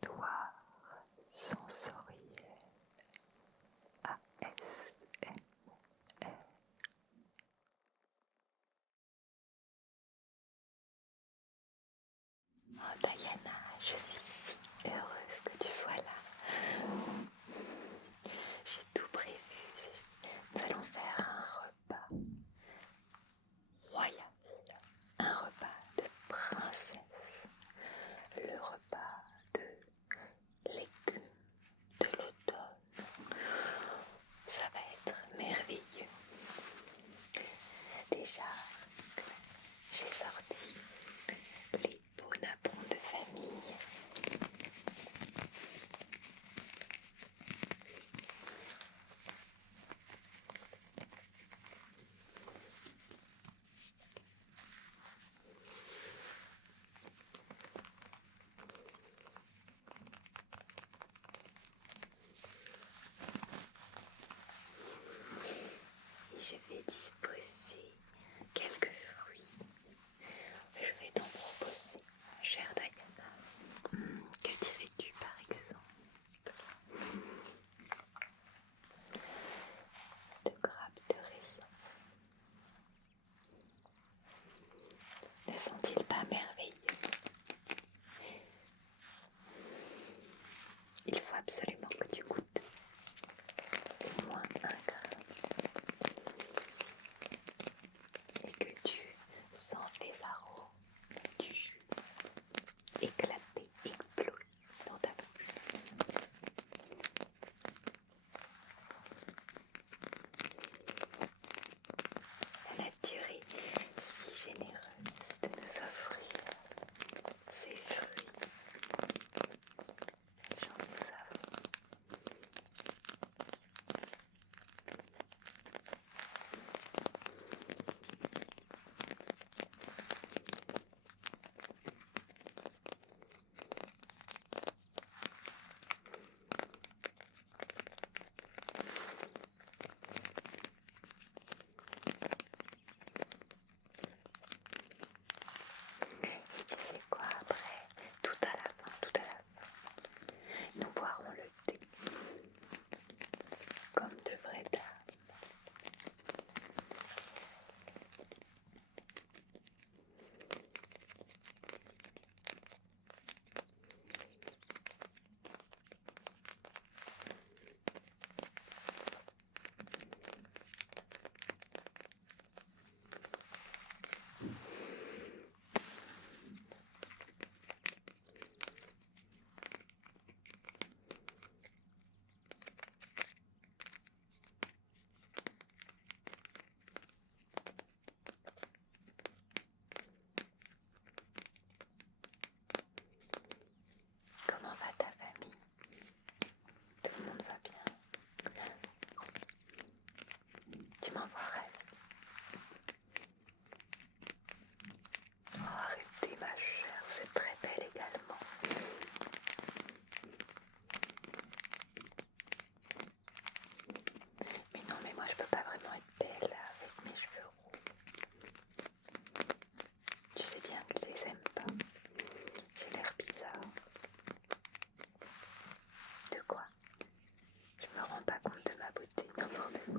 Histoire sensorielle ASMR. Oh Diana, je suis si heureuse que tu sois là. J'ai tout prévu. Nous allons faire un repas royal, un repas de princesse, le repas de légumes de l'automne. Ça va être merveilleux. Déjà, j'ai sorti les bonapons de famille. Et je vais disposer quelques fruits. Je vais t'en proposer, chère Diana. Que dirais-tu par exemple de grappes de raisin? Ne sont-ils pas merveilleux? Il faut absolument que tu goûtes au moins un grain et que tu sentes les arômes du jus éclater, exploser dans ta bouche. La nature est si généreuse de nous offrir ces fruits. Quelle chance nous avons. Et tu sais quoi, après, tout à la fin, nous boirons le thé comme de vraies dames. Comment va ta famille? Tout le monde va bien? Tu m'envoierais? Oh, arrêtez ma chère, vous êtes très belle également. Mais non, mais moi je peux pas vraiment être belle avec mes cheveux roux. Tu sais bien que je les aime pas. J'ai l'air bizarre. De quoi? Je me rends pas compte de ma beauté, n'importe quoi.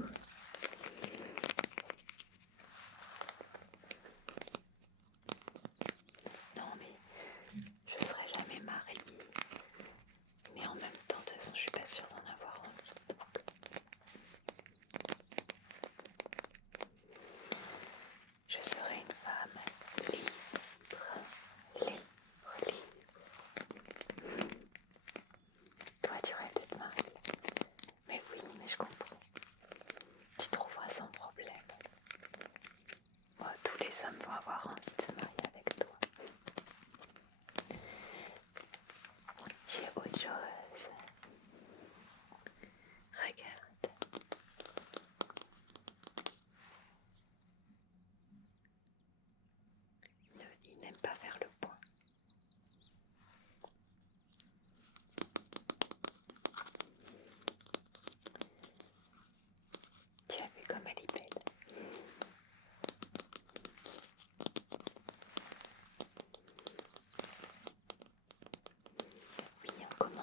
Non mais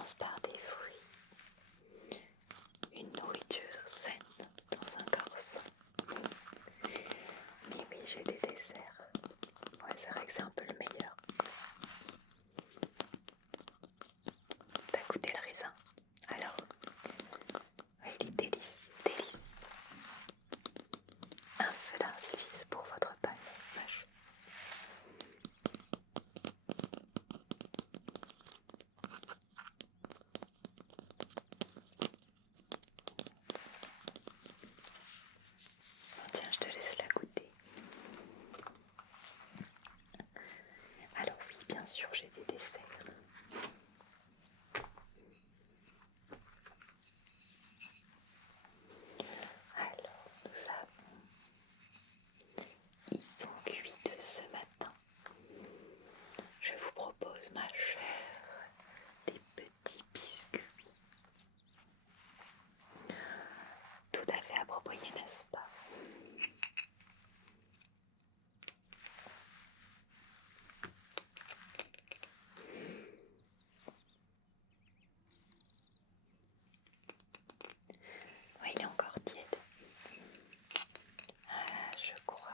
commence par des fruits, une nourriture saine dans un corps sain. Mais oui, j'ai des desserts. Ouais, c'est vrai que c'est un peu le meilleur. T'as goûté le raisin? Alors, ouais, il est délicieux, délicieux. Un feu d'artifice pour votre panier, vache. Bon, tiens, je te laisse la goûter. Alors oui, bien sûr, j'ai des desserts. Alors, nous avons, ils sont cuits de ce matin. Je vous propose, ma chère, des petits biscuits. Tout à fait approprié, n'est-ce pas? Oui, il est encore tiède. Ah, je crois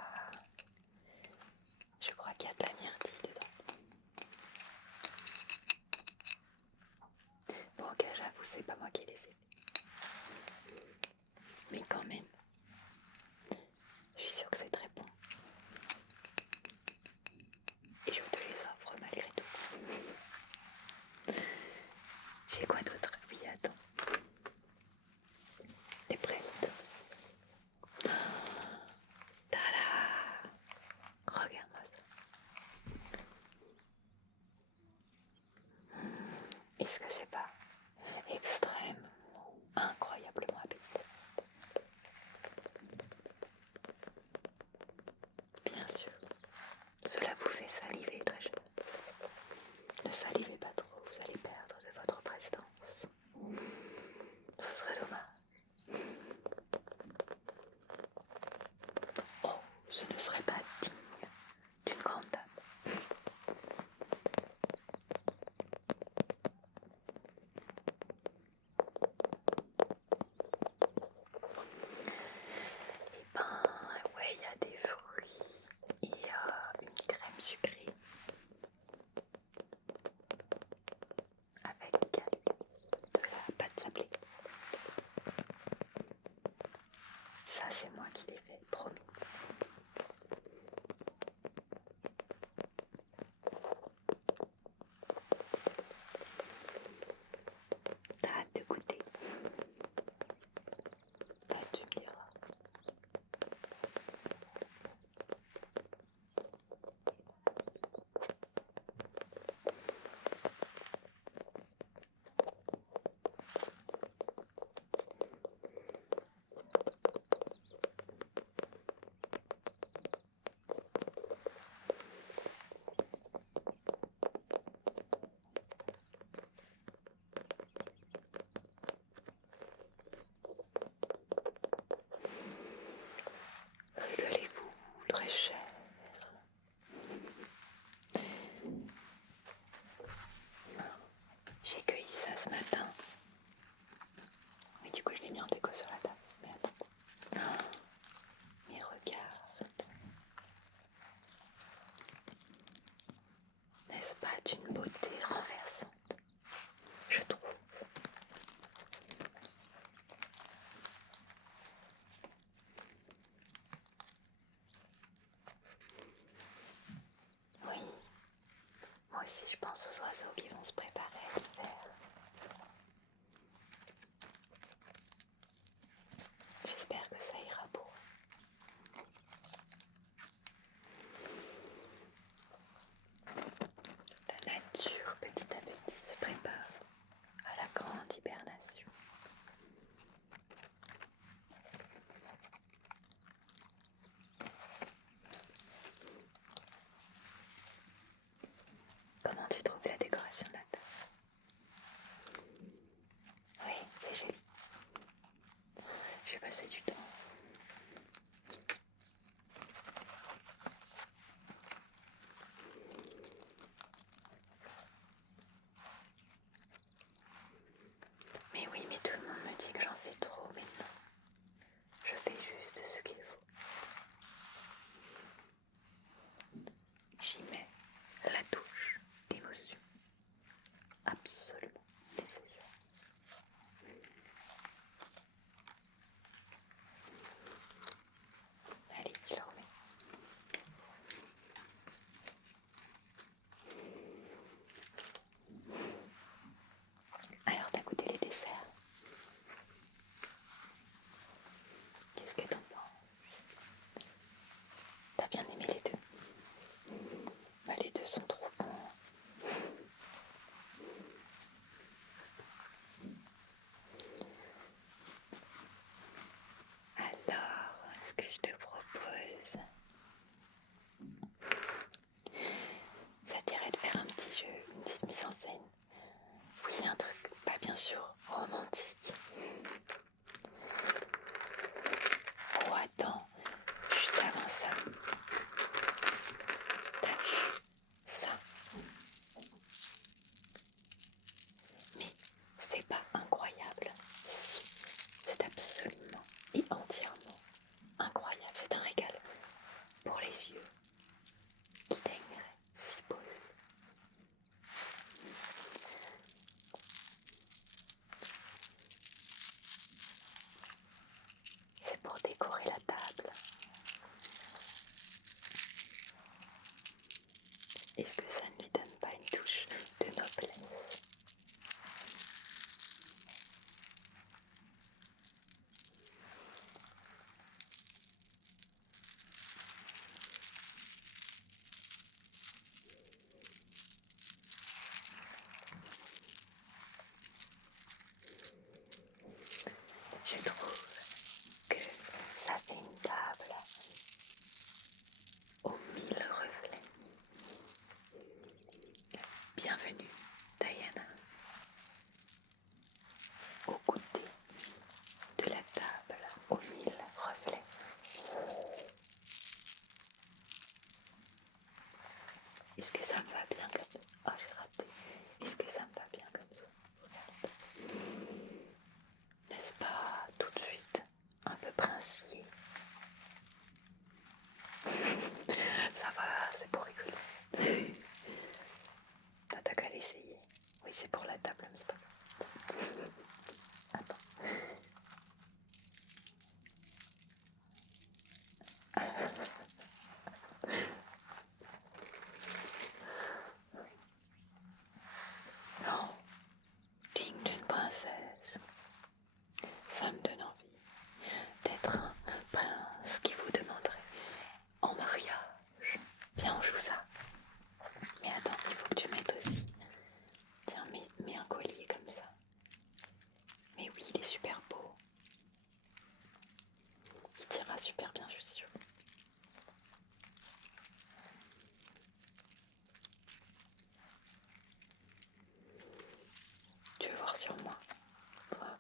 qu'il y a de la myrtille dedans. Bon, ok, j'avoue, c'est pas moi qui les ai fait. Mais quand même, je suis sûre que c'est très bon. Et je te les offre malgré tout. J'ai quoi d'autre? Oui, attends. T'es prête? Tada! Regarde-moi ça. Est-ce que c'est pas extrêmement, incroyablement appétissant? Bien sûr, cela vous fait saliver très cher. Ne salivez pas trop, vous allez perdre de votre prestance. Ce serait dommage. Oh, ce ne serait pas digne d'une grande dame. Eh ben, ouais, il y a des fruits, il y a une crème sucrée avec de la pâte sablée. Ça, c'est moi qui l'ai fait, promis. T'as hâte de goûter? Bah, tu me diras. Régalez-vous, très cher. J'ai cueilli ça ce matin. Oui, du coup, je l'ai mis en déco sur la table. Mais attends. Oh, mais regarde. N'est-ce pas d'une beauté renversante? Je trouve. Oui, moi aussi je pense aux oiseaux qui vont se préparer à l'hiver. J'espère que ça ira pour eux. La nature, petit à petit, se prépare à la grande hibernation. Comment tu trouves la décoration de la table? Bienvenue, Diana, au goûter de la table aux 1000 reflets. Est-ce que ça me va bien comme ça? Oh, j'ai raté. Est-ce que ça me va bien comme ça? N'est-ce pas tout de suite un peu princier? Ça va, c'est pour rigoler. T'as qu'à l'essayer. Oui, c'est pour la table, mais c'est pas grave. Attends. Oh, digne d'une princesse. Ça me donne envie d'être un prince qui vous demanderait en mariage. Bien, on joue ça. Mais attends, il faut que tu mettes aussi. Tiens, mets un collier comme ça. Mais oui, il est super beau. Il tira super bien, je suis sûre. Tu veux voir sur moi? Voilà,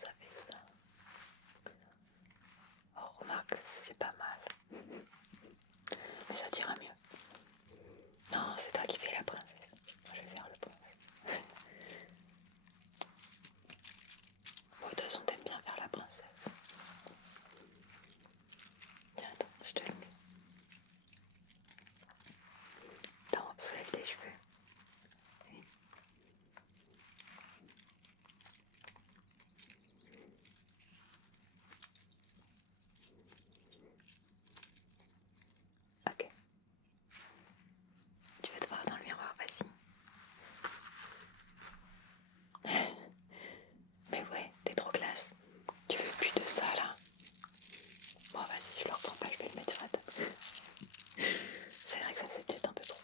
ça fait ça. Oh, remarque, c'est pas mal. Mais ça t'ira mieux. Non, c'est toi qui fais la princesse. Moi, je vais faire le prince. Bon, de toute façon, t'aimes bien faire la princesse. Tiens, attends, je te le mets. Attends, soulève tes cheveux. Ok. Tu veux te voir dans le miroir, vas-y. Mais ouais, t'es trop classe. Tu veux plus de ça là? Bon, vas-y, je le reprends pas, je vais le mettre sur la table. C'est vrai que ça c'est peut-être un peu trop.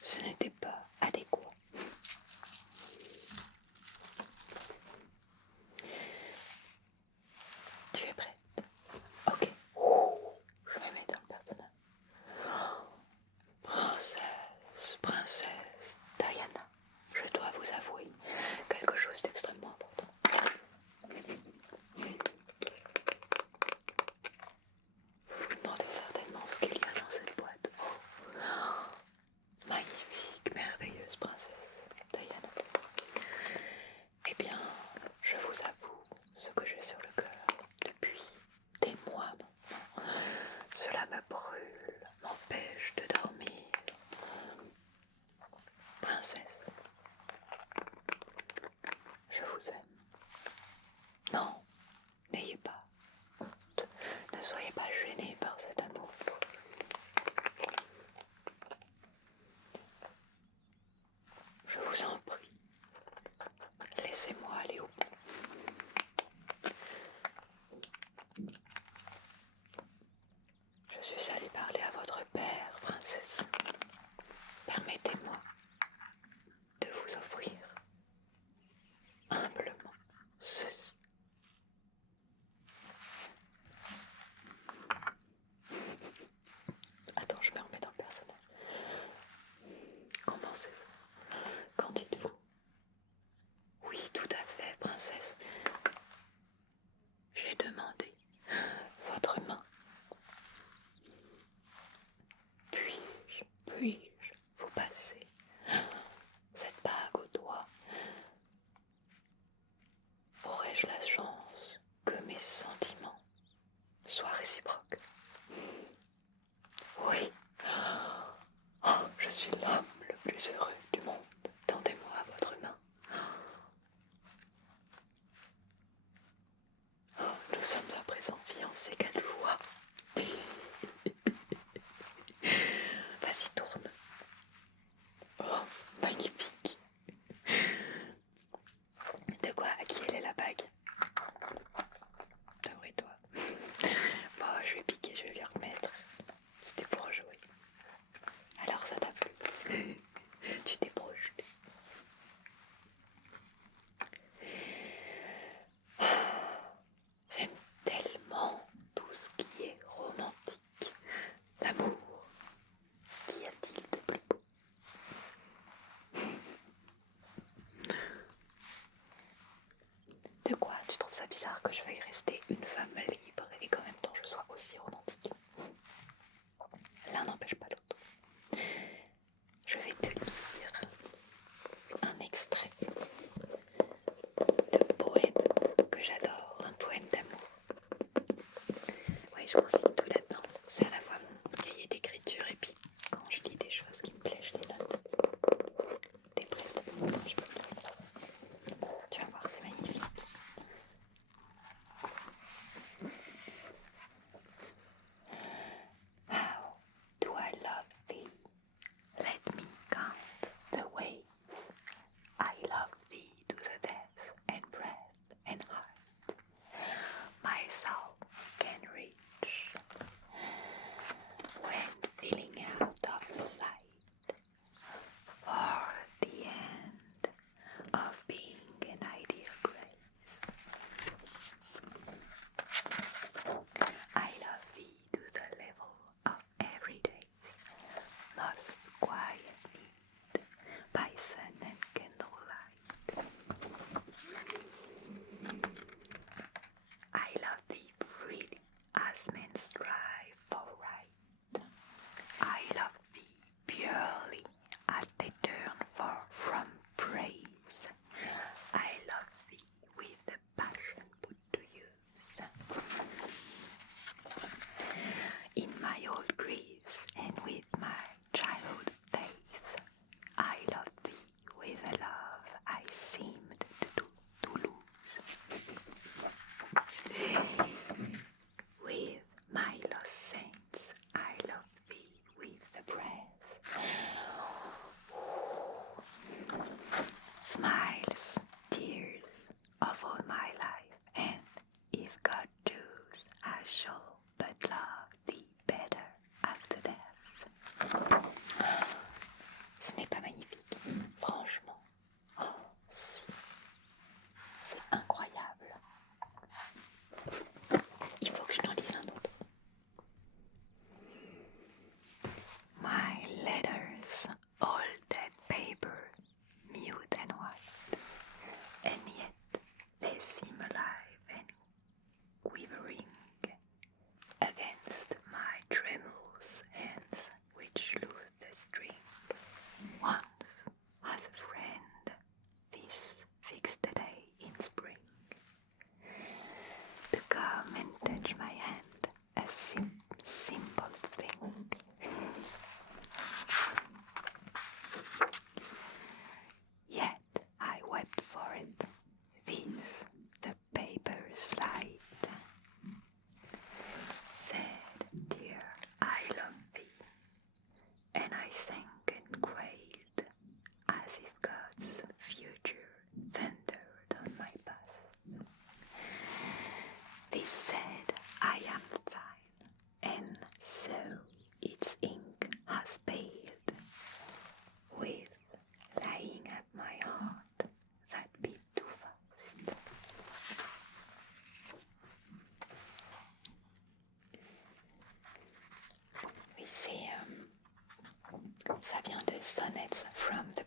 Ce n'était pas adéquat. Tu es prête? Ok. Je me mets dans le personnage. Princesse Diana, je dois vous avouer quelque chose d'extrêmement important. Vous vous demandez certainement ce qu'il y a dans cette boîte. Oh, magnifique, merveilleuse princesse Diana. Eh bien, je vous avoue ce que j'ai sur le cœur depuis des mois maintenant. Cela me brûle, m'empêche de dormir. Princesse, je vous aime. Non, n'ayez pas honte. Ne soyez pas gênés par cet amour. Je vous en prie, laissez-moi aller au bout. Je suis allée parler à votre père, princesse. Permettez-moi de vous offrir humblement ceci. Attends, je me remets dans le personnage. Qu'en pensez-vous? Qu'en dites-vous? Oui, tout à fait, princesse. J'ai demandé votre main. Puis-je vous passer cette bague au doigt? Aurais-je la chance que mes sentiments soient réciproques? Oui. Oh, je suis l'homme le plus heureux du monde. Tendez-moi votre main. Oh, nous sommes à présent fiancés, quelle joie. Vas-y, tourne. Oh, magnifique. De quoi? À qui elle est la bague? D'après-toi. Bon, je vais piquer, je vais lui remettre. C'était pour jouer. Alors ça t'a plu? Tu t'es projeté. J'aime tellement tout ce qui est romantique, l'amour, qui bizarre que je veuille rester une femme libre et qu'en même temps je sois aussi romantique. L'un n'empêche pas l'autre. Je vais te lire un extrait de poème que j'adore, un poème d'amour. Oui, je consigne tout là-dedans. C'est à la fois mon cahier d'écriture et puis quand je lis des choses qui me plaisent, je les note. T'es prête? Je peux te lire ça. Tu vas voir, c'est magnifique. How do I love thee? Let me count the ways. I love thee to the depth and breadth and height my soul can reach. When feeling out of sight, for the end of being an ideal grace. I love thee to the level of everyday, most quiet need by sun and candlelight. I love thee freely as men strive for right. I love thee purely as they turn from praise. I love thee with the passion put to use. In my old griefs and with my childhood faith, I love thee with a love I seemed to lose. With my lost saints, I love thee with the breath. Smiles, tears of all my life, and if God choose, I shall but love thee better after death. Ce n'est pas magnifique, franchement. Oh, si. C'est incroyable. Il faut que je n'en lise un autre. My letters, all that paper, mute and white, and yet they seem alive and quivering against my tremulous hands which loose the string. Once, as a friend, this fixed day in spring, to come and touch my hand, a simple thing. Yet I wept for it, this the paper slide. Said, dear, I love thee, and I sank and quailed, as if God's future thundered on my past. This said, I am thine, and so its ink has paled, with lying at my heart that beat too fast. Oui, ça vient de Sonnets from the